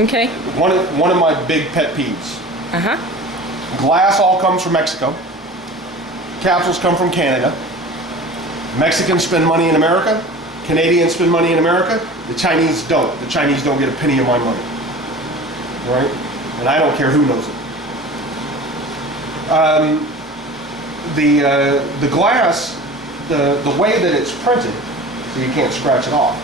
Okay. One of my big pet peeves. Glass all comes from Mexico. Capsules come from Canada. Mexicans spend money in America. Canadians spend money in America. The Chinese don't. The Chinese don't get a penny of my money. Right? And I don't care who knows it. The glass, the way that it's printed, so you can't scratch it off,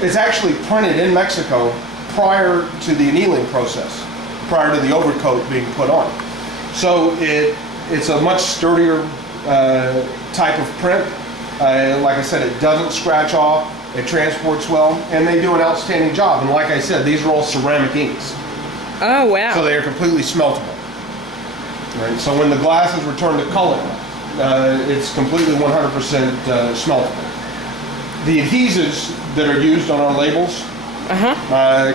it's actually printed in Mexico prior to the annealing process, prior to the overcoat being put on. So it's a much sturdier type of print. Like I said, it doesn't scratch off, it transports well, and they do an outstanding job. And like I said, these are all ceramic inks. Oh, wow. So they are completely smeltable. Right? So when the glass is returned to color, it's completely 100% smeltable. The adhesives that are used on our labels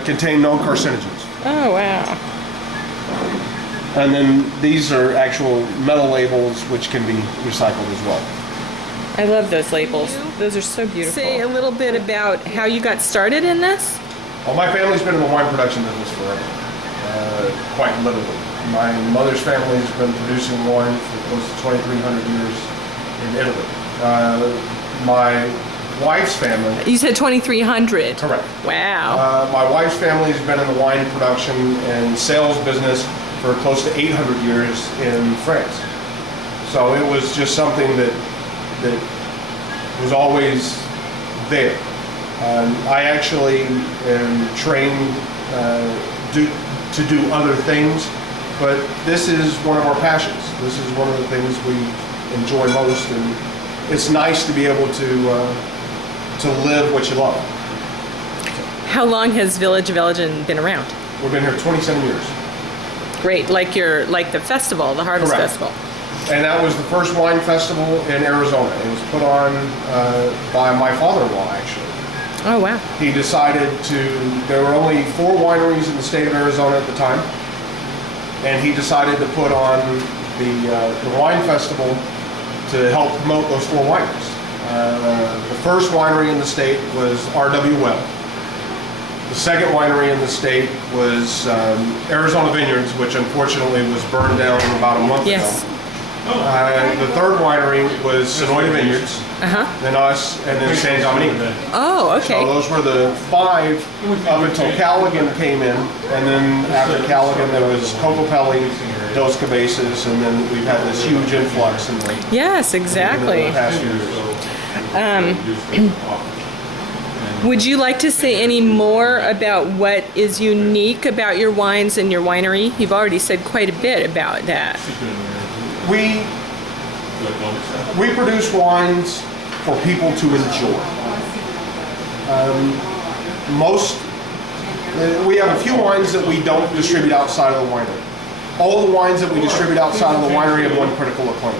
contain no carcinogens. Oh, wow. And then these are actual metal labels which can be recycled as well. I love those labels. Those are so beautiful. Say a little bit about how you got started in this. Well, my family's been in the wine production business forever, quite literally. My mother's family has been producing wine for close to 2,300 years in Italy. My wife's family... You said 2,300? Correct. Wow. My wife's family has been in the wine production and sales business for close to 800 years in France. So it was just something that was always there. I actually am trained to do other things, but this is one of our passions. This is one of the things we enjoy most, and it's nice to be able to live what you love. How long has Village of Elgin been around? We've been here 27 years. Great, like the festival, the Harvest Correct. Festival. And that was the first wine festival in Arizona. It was put on by my father-in-law, actually. Oh, wow. He decided there were only 4 wineries in the state of Arizona at the time, and he decided to put on the wine festival to help promote those 4 wineries. The first winery in the state was R.W. Webb. The second winery in the state was Arizona Vineyards, which unfortunately was burned down about a month Yes. ago. The third winery was Sonoyta Vineyards, then us, and then San Dominique. Oh, okay. So those were the 5 up until Callaghan came in, and then after Callaghan there was Cocopelli, Dos Cabezas, and then we've had this huge influx in the, Yes, exactly. in the past few years. Would you like to say any more about what is unique about your wines and your winery? You've already said quite a bit about that. We produce wines for people to enjoy. We have a few wines that we don't distribute outside of the winery. All the wines that we distribute outside of the winery have one critical acclaim.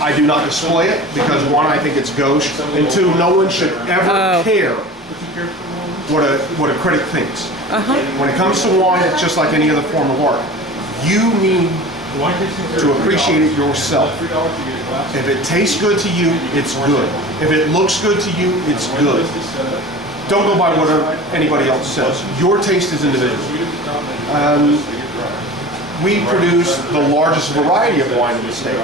I do not display it because 1, I think it's gauche, and 2, no one should ever care what a critic thinks. When it comes to wine, it's just like any other form of art. You need to appreciate it yourself. If it tastes good to you, it's good. If it looks good to you, it's good. Don't go by what anybody else says. Your taste is individual. We produce the largest variety of wine in the state.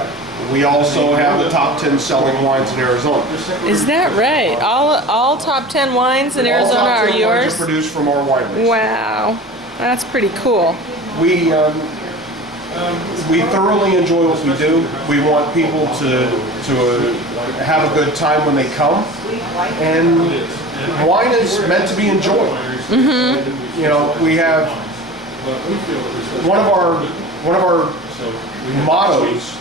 We also have the top 10 selling wines in Arizona. Is that right? All top 10 wines in Arizona are yours? All top 10 wines are produced from our wineries. Wow, that's pretty cool. We thoroughly enjoy what we do. We want people to have a good time when they come, and wine is meant to be enjoyed. You know, we have one of our mottos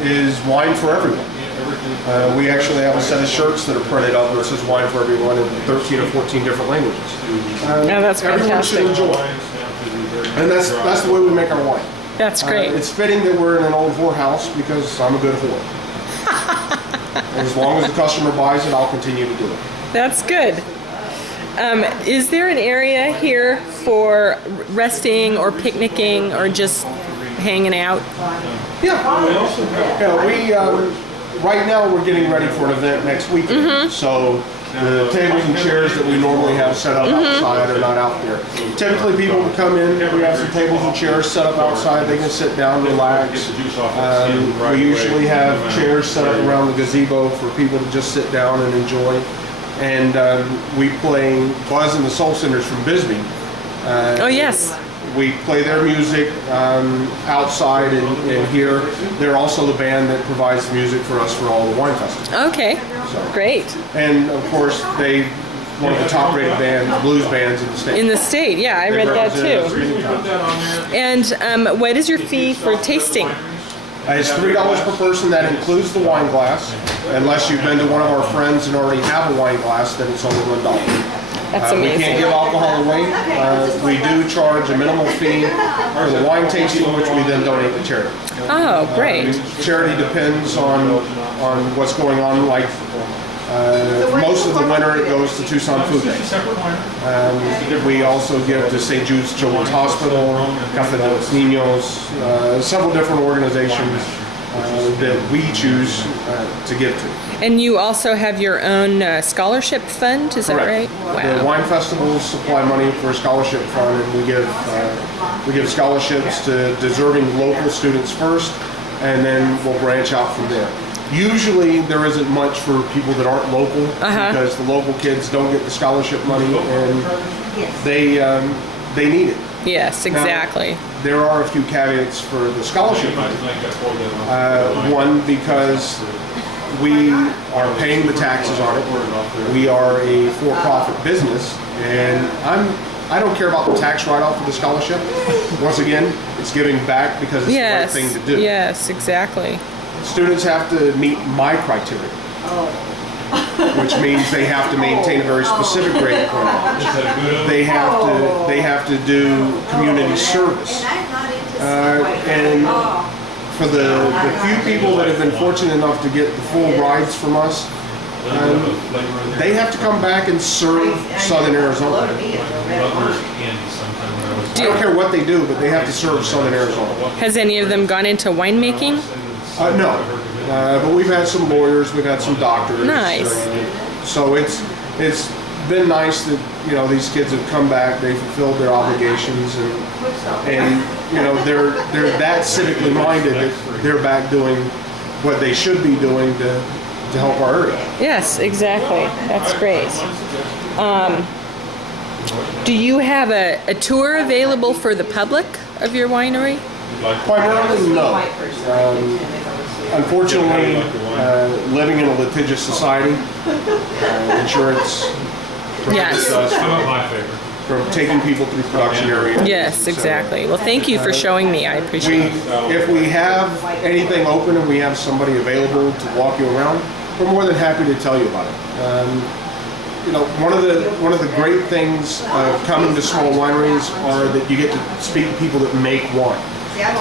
is wine for everyone. We actually have a set of shirts that are printed up that says wine for everyone in 13 or 14 different languages. Yeah, that's everyone fantastic. should enjoy, and that's the way we make our wine. That's great. It's fitting that we're in an old whorehouse because I'm a good whore. As long as the customer buys it, I'll continue to do it. That's good. Is there an area here for resting or picnicking or just hanging out? Yeah. Right now we're getting ready for an event next weekend. So The tables and chairs that we normally have set up outside are not out there. Typically, people will come in, we have some tables and chairs set up outside, they can sit down, relax. We usually have chairs set up around the gazebo for people to just sit down and enjoy. And we play Buzz and the Soul Singers from Bisbee. Oh, yes. We play their music outside and here. They're also the band that provides the music for us for all the wine festivals. Okay, great. And of course, they one of the top-rated blues bands in the state. In the state, yeah, I read that too. And what is your fee for tasting? It's $3 per person. That includes the wine glass. Unless you've been to one of our friends and already have a wine glass, then it's only $1. That's amazing. We can't give alcohol away. We do charge a minimal fee for the wine tasting, which we then donate to charity. Oh, great. Charity depends on what's going on. Like most of the winter, it goes to Tucson Food Bank. We also give to St. Jude's Children's Hospital, Casa de los Niños, several different organizations that we choose to give to. And you also have your own scholarship fund, is Correct. that right? Wow. The wine festivals supply money for a scholarship fund, and we give scholarships to deserving local students first, and then we'll branch out from there. Usually there isn't much for people that aren't local because the local kids don't get the scholarship money, and they need it. Yes, exactly. Now, there are a few caveats for the scholarship money. One, because we are paying the taxes on it. We are a for-profit business, and I don't care about the tax write-off of the scholarship. Once again, it's giving back because it's the right thing to do. Yes, exactly. Students have to meet my criteria, which means they have to maintain a very specific grade point. They have to do community service, and for the few people that have been fortunate enough to get the full rides from us, they have to come back and serve Southern Arizona. I don't care what they do, but they have to serve Southern Arizona. Has any of them gone into winemaking? No, but we've had some lawyers, we've had some doctors. Nice. So it's been nice that these kids have come back, they fulfilled their obligations, and they're that civically minded that they're back doing what they should be doing to help our area. Yes, exactly. That's great. Do you have a tour available for the public of your winery? Primarily, no. Unfortunately, living in a litigious society, insurance prohibits us from taking people through production areas. Yes, exactly. Well, thank you for showing me. I appreciate it. If we have anything open and we have somebody available to walk you around, we're more than happy to tell you about it. One of the great things of coming to small wineries are that you get to speak to people that make wine.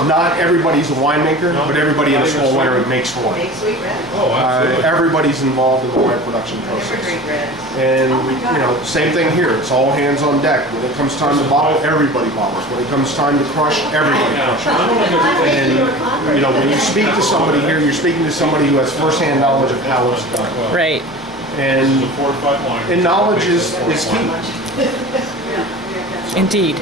Not everybody's a winemaker, but everybody in a small winery makes wine. Everybody's involved in the wine production process. And same thing here. It's all hands on deck. When it comes time to bottle, everybody bottles. When it comes time to crush, everybody crushes. And when you speak to somebody here, you're speaking to somebody who has firsthand knowledge of how it's done. Right. And knowledge is key. Indeed.